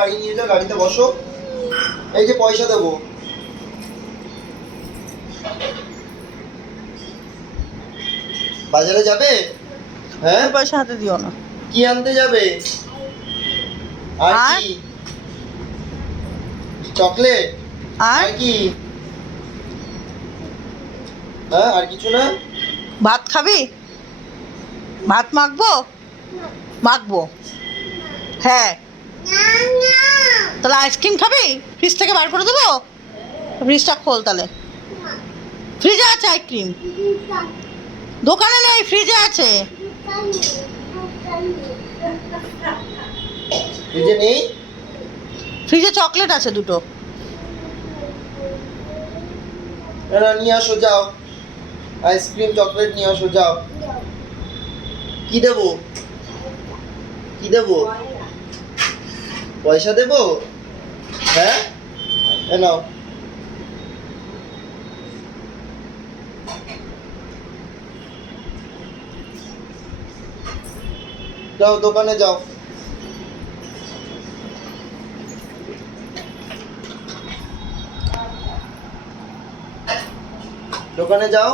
গাড়ি নিয়ে যাও গাড়িতে বসো। এই যে পয়সা দেবো। বাজারে যাবে? হ্যাঁ? পয়সা হাতে দিও না। কি আনতে যাবে? আর? কি? চকলেট? আর? আর কি? হ্যাঁ আর কিছু না? ভাত খাবি? ভাত মাখবো? মাখবো। হ্যাঁ। তাহলে আইসক্রিম খাবি? ফ্রিজ থেকে বার করে দেবো? ফ্রিজটা খোল তাহলে। ফ্রিজে আছে আইসক্রিম। দোকানে নেই ফ্রিজে আছে। যে নেই? ফ্রিজে চকলেট আছে দুটো। নিয়ে আসো যাও। আইসক্রিম চকলেট নিয়ে আসো যাও। কি দেবো? কি দেবো? পয়সা দেবো? হ্যাঁ এ নাও যাও দোকানে যাও দোকানে যাও